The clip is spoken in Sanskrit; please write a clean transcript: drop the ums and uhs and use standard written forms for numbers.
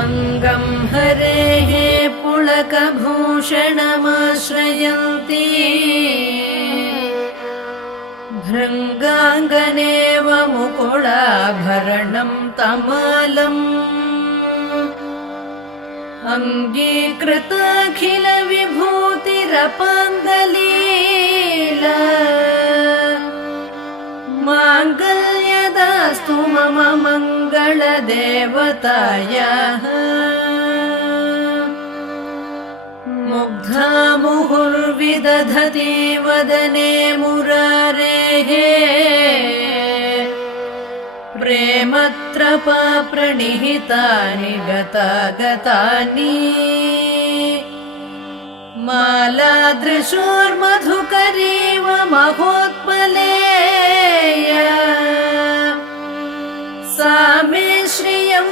अङ्गं हरेः पुलकभूषणमाश्रयन्ती भृङ्गाङ्गनेव मुकुलाभरणं तमालम् अङ्गीकृताखिलविभूतिरपाङ्गलीला माङ्गल्यदास्तु मम मङ्गलदेवतायाः मुग्धा मुहुर्विदधति वदने मुरारेः प्रेमत्रपा प्रणिहितानि गतागतानि मालादृशोर्मधुकरीव महोत्पलेया सा मे श्रियं